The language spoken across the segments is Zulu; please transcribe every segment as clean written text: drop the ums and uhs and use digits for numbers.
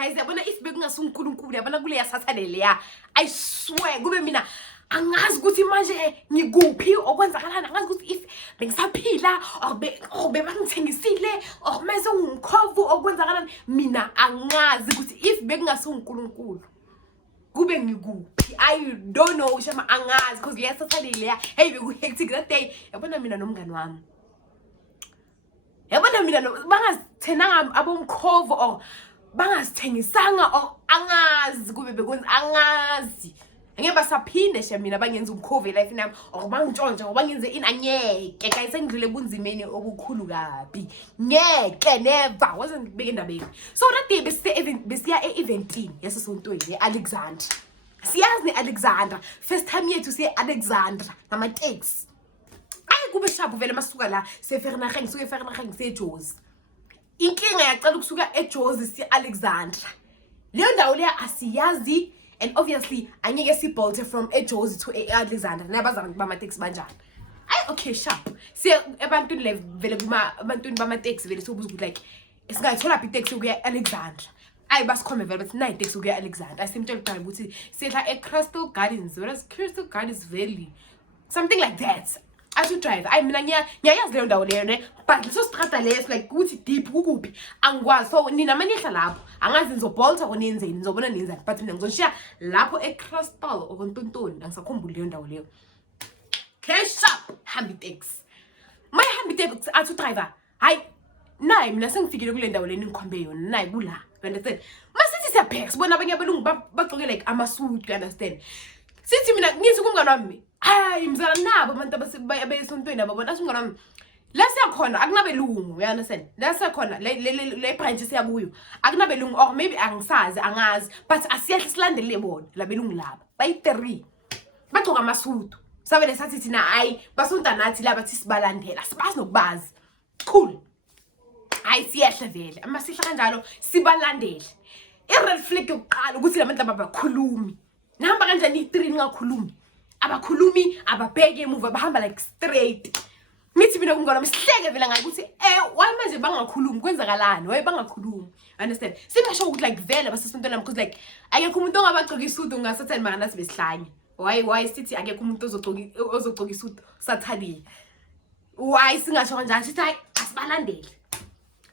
Guys, yabona if bekungasungulunkulu yabona kule yasathane leya. I swear kube mina angazi ukuthi manje ngikuphi okwenzakalana, angazi ukuthi if bengisaphila or bebangithengisile or mase ungumkhovu okwenzakalana, mina angazi ukuthi if bekungasungulunkulu kube ngikuphi. I don't know shama angazi because leya sathane leya hey beku hectic that day. Yabona mina nomngani wami, yabona mina bangazithenanga abomkhovu or bangasithengisanga or angazi kube bekwenza angazi. Angeke basaphinde she mina bangenza umkhovu life nami or bangitshontsha or bangenze inanyeke guys, sengidlule bunzimeni obukhulu kabi. Ngeke never wasn't ngibeke indabeni. So that day besiya e-eventini yasesontweni eAlexandra. Siyazi neAlexandra, first time yethu siye Alexandra nama taxi. Ay kube sharp vele masuka la seFernageng suke eFernageng seJozi. Inkinga yaqala ukusuka eJozi siAlexandra. Leyo ndawo leya asiyazi and obviously angeke sibolte from eJozi to eAlexandra. Nabazabantu bama taxi banjani. Ay okay sharp. Siya ebantwini le vele kuma abantwini bama taxi vele sobuza ukuthi like singayithola phi taxi ukuya eAlexandra. Ay basikhome vele bathi nayi taxi ukuya eAlexandra. Asimtshela ukuthi ukuthi siyela eCrystal Gardens. What is Crystal Gardens Valley? Something like that. I should drive. I mina ngiyayazi leyo ndawo leyo ne, but leso strata leyo like ukuthi deep ukuphi angikwazi. So nina manihla lapho angazi nizobolta or nenzeni, nizobona nenzani, but mina ngizoshiya lapho eCrystal okontontoni, angisakhumbuli leyo ndawo leyo. Okay sharp hambi taxi. My hambi taxi athi driver hayi nayi mina sengifikile kule ndawo leni ngikhombe yona nayi kula. You understand? Masithi siyabheka sibona abanye abelungu bagcoke like amasuit, you understand? Sithi mina ngithi kumngani wami hayi mzala nabo abantu abesontweni ababona asingana wami la siyakhona akunabelungu, you understand? La siyakhona le branch siyakuyo akunabelungu or maybe angisazi angazi, but asiyahle silandele bona labelungu laba bayi3 bagcoka amasudu. Sabele sathi thina hayi basonta nathi laba thi sibalandela sibazi nokubazi cool. Hayi siyahle vele amasihla kanjalo sibalandele. I-red flag yokuqala ukuthi labantu abakhulumi nihamba kanjani i3 ningakhulumi, abakhulumi ababheke emuva bahamba like straight. Ngithi mina kumngona msihleke vela ngayi ukuthi why manje bangakhulumi kwenzakalani, why bangakhulumi, understand? Simasho ukuthi like vele basesontweni because like akekho umuntu ongabagcoka isudu ngasathani manga nasi besihlanye. Why sithi akekho umuntu ozogcoka isudu sathani? Why singasho kanjani sithi hayi asibalandele.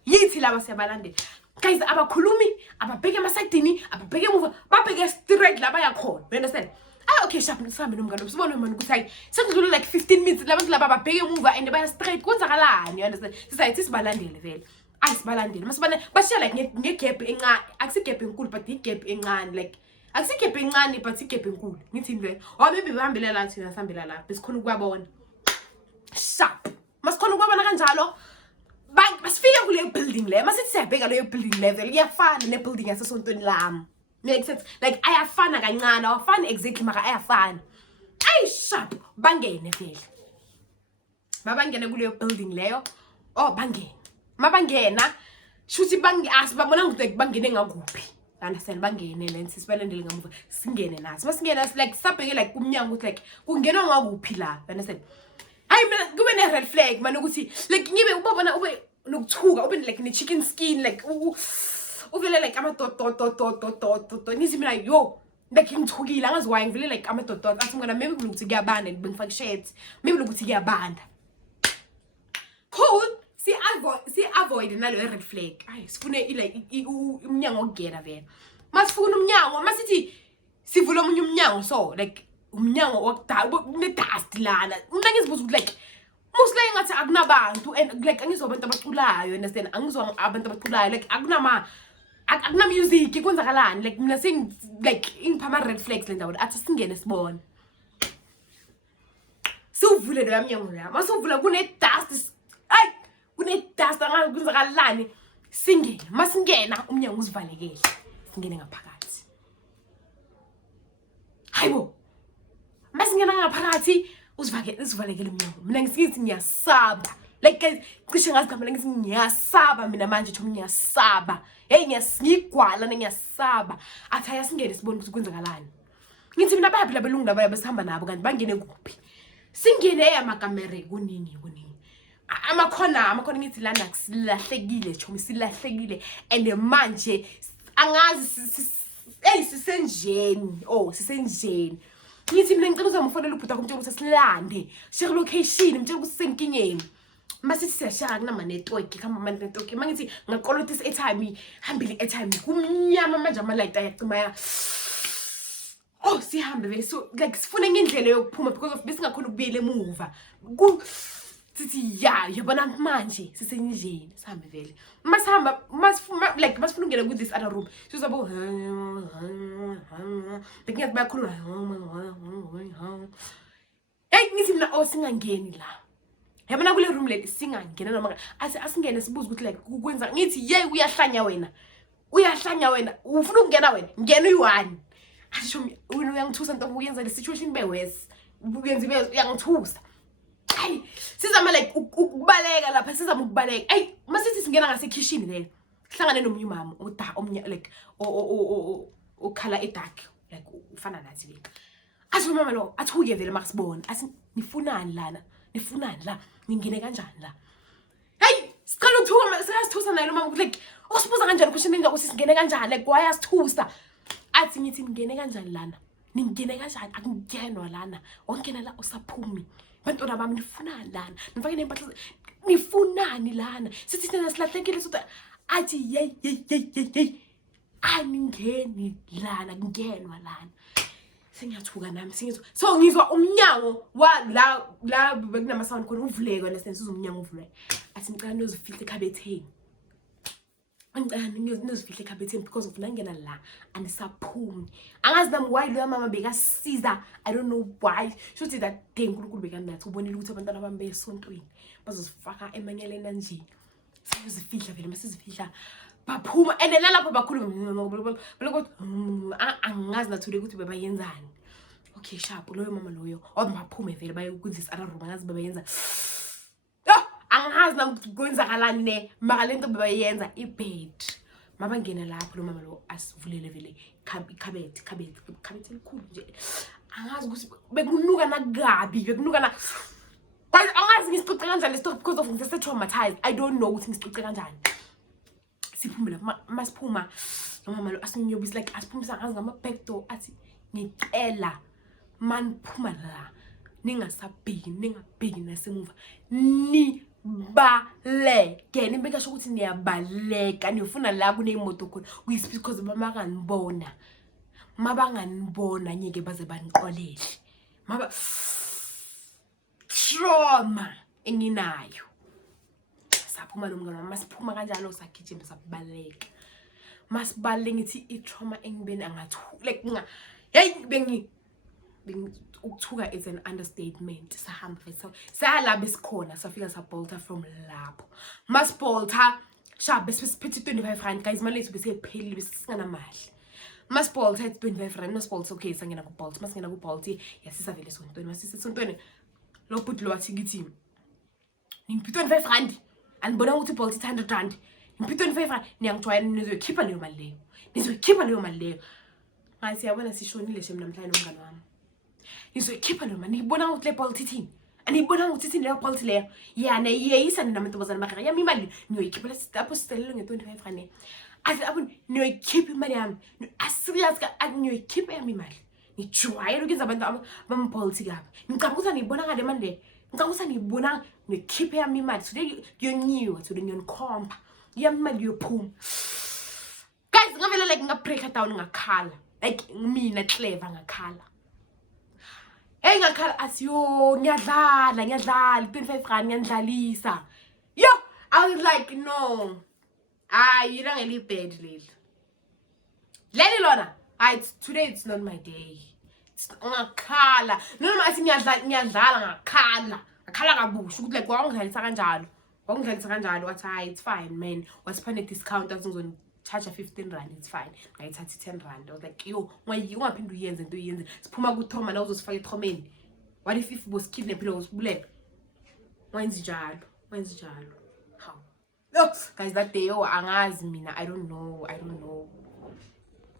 Yithi laba siyabalandela. Guys abakhulumi ababheke emasayidini ababheke emuva babheke straight laba yakhona, you understand? Okay sharp ngisambe nomngane sibone manje ukuthi hayi sekudlule like 15 minutes labantu laba babheke emuva and baya straight kwenzakalani, you understand? Sisayithi sibalandele vele ayisibalandele masibane bashiya like ngegap encane, akusigap enkulu but igap encane, like akusigap encane but igap enkulu. Ngithini vele maybe behambela la thina sihambela la besikhona ukubabona sharp masikhona ukubabona kanjalo. Basifika kule building le masithi siyabheka leyo building level iyafana ne building yasesontweni lami. Make sense? Like ayafana kancane, awafani exactly maka ayafana. Ay sharp bangene vele. Mabangene kule building leyo. Oh bangene. Mabangena shuthi asibabona ukuthi bangene ngakuphi. Understand? Bangene lensi sibalandele ngamuva singene nathi. Masingena like sabheke like kumnyango ukuthi like kungenwa ngakuphi la. Understand? Hayi mina kube ne red flag manje ukuthi like ngibe ubabona ube nokuthuka ube like ne chicken skin like uvele like ama dot nithi mina yo like ngithukile angazi why ngivele like ama dot athi ngona maybe ukuthi kuyabanda bengifaka shades, maybe ukuthi kuyabanda cool. Si avoid nalo red flag. Ay sifune like umnyango okugena vele masifuna umnyango masithi sivula umunye umnyango so like umnyango wakudala ne dust lana mina ngizibuza ukuthi like musle ngathi akunabantu and like angizwa abantu abaculayo, understand? Angizwa abantu abaculayo like akuna music kwenzakalani like mina sing like ingiphama red flags le ndawo athi singene sibone. Sivule lo mnyango la masivula kune dust ay kune dust angakwenzakalani singene masingena umnyango uzivalekile singene ngaphakathi. Hayibo masingena ngaphakathi uzivalekele umnyango mina ngisithi ngiyasaba like guys cishe ngazigama ngithi ngiyasaba mina manjethi ngiyasaba hey ngiyasigwala ngiyasaba athi ayasingene sibone ukuthi kwenzakalani. Ngithi mina bayaphila belungu laba besihamba nabo kanti bangene kuphi singene emakamera kunini amakhona ngithi lana silahlekile chomi silahlekile and manje angazi sisenjeni sisenjeni ngithi mina ngicela uzamfonela ubhuti akho umtshela ukuthi silande share location umtshela ukuthi senkingeni masithi siyashaya kunama network khamba ama network mangithi ngaqolotha i-airtime hambile i-airtime kumnyama manje ama light ayacima sihambe vele so like sifune ngendlela yokuphuma because of besingakhona ukubuyela emuva sithi yabona manje sisenjeni sihambe vele masihamba masifuna ungena ku this other room sizabo bekingathi bayakhuluma ngithi mina singangeni la yabona kule room leti singangena noma asingene sibuza ukuthi like ukwenza ngithi uyahlanya wena ufuna ukungena wena ngena uyi1 asisho wena uyangithusa into ukuyenza le situation be worse uyenza ibe uyangithusa sizama like ukubaleka lapha sizama ukubaleka masithi singena ngase kitchen le sihlangane nomnye umama omnya like okhala edark like ufana nathi le athi mama lo athuke vele makasibona asi nifunani la ningene kanjani la siqala ukuthuka siyasithusa naye lo mama like usibuza kanjani question engakuthi singene kanjani like why asithusa athi ngithi ngene kanjani lana ningene kanjani akungenwa lana wongena la usaphumi bantwana bami nifunani lana nifake nempahla nifunani lana sithi sina silahlekile so athi aningeni lana kungenwa lana sengiyathuka nami so ngizwa umnyango wa la bekunama sound khona uvuleka nesenzwe umnyango uvuleka athi ngicela niyozifihle ekhabetheni niyozifihle ekhabetheni because of nangena la anisaphumi angazi nami why lo mama bekasiza I don't know why shothi that day uNkulunkulu bekanathi ubonile ukuthi abantwana bami besontweni bazosifaka emanyeleni nje sizifihla vele masizifihla baphuma and lalapho bakhuluma angazi nathule ukuthi bebayenzani okay sharp loyo mama loyo baphume vele baye ku this other room angazi bebayenza angazi nakwenzakalani ne mara lento bebayenza ibed mabangena lapho lo mama lo asivulele vele ikhabethe elikhulu nje angazi ukuthi bekunuka nakabi bekunuka na angazi ngisicoce kanjani story because of ngise traumatized I don't know ukuthi ngisicoce kanjani siphume la masiphuma mama lo asinyobisa like asiphumisa ngazi ngama back door athi ngicela maniphuma la ningabheki nasemuva nibaleke nibeka sho ukuthi niyabaleka niyofuna la kuneimoto khona uyisiphi because mabanganibona ngeke baze baniqolele trauma enginayo saphuma lo mngane masiphuma kanjalo sagijima sabaleka masibaleke ngithi i-trauma engibeni angathu like bengi ukuthuka is an understatement sahamba sala besikhona safika sabolta from lapho masbolta shabe siphethe 25 rand guys imali lethu besephelile besingana mali masbolta 25 rand masbolta okay sangena ku bolt masingena ku bolt yasisa vele sontweni masisa sontweni lo put lo athi ngithi ngiphi 25 rand anibona ukuthi bolt 100 rand ngiphi 25 rand niyangitshwaya nizokhipha leyo mali leyo ngathi yabona sishonile shem namhlanje nomngane wami nizokhipha leyo mali nibona ukuthi le bolt ithini anibona ukuthi ithini leyo bolt leyo yana yeyisa namantombazana makara yami imali niyoyikhipha lapho siselele nge25 rand athi abona niyoyikhipha imali yami aserious ka niyoyikhipha yami imali nijwayele ukwenza abantu bambolt kaba ngicabanga ukuthi nibona ngale manje ngicabanga ukuthi nibona nikhiphe yami imali today yonyiwa today ngiyonikhomba yami imali yophuma guys ngavela like ngabreak down ngakhala like mina clever ngakhala ngakhala asiyo ngiyadlala 25 rand ngiyandlalisa yo I was like no yila ngeli bed leli lona today it's not my day ngakhala noma athi ngiyadlala ngakhala kabusha ukuthi like wangidlalisa kanjalo wathi it's fine man wasipha discount azingizoni charge 15 rand it's fine ngayithatha 10 rand I was like yo ungaphinda uyenze into uyenze siphuma ku trauma la uzosifaka etromeni what if was kidnap lo usibuleka wenzi njalo how no guys that day angazi mina I don't know